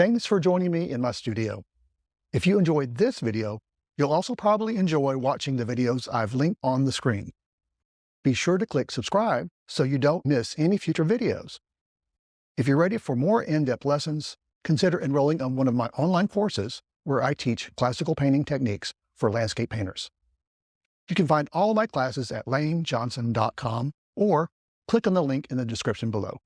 Thanks for joining me in my studio. If you enjoyed this video, you'll also probably enjoy watching the videos I've linked on the screen. Be sure to click subscribe so you don't miss any future videos. If you're ready for more in-depth lessons, consider enrolling on one of my online courses where I teach classical painting techniques for landscape painters. You can find all of my classes at laynejohnson.com or click on the link in the description below.